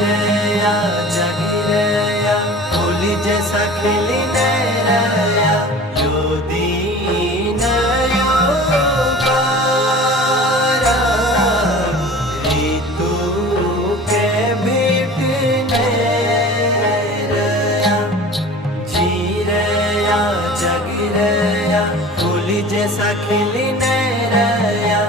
जीरया जगिरया फूली जैसा खिली नरया यो दीन यो बारा ऋतु के भेंट नरया जीरया जगिरया फूली जैसा खिली नरया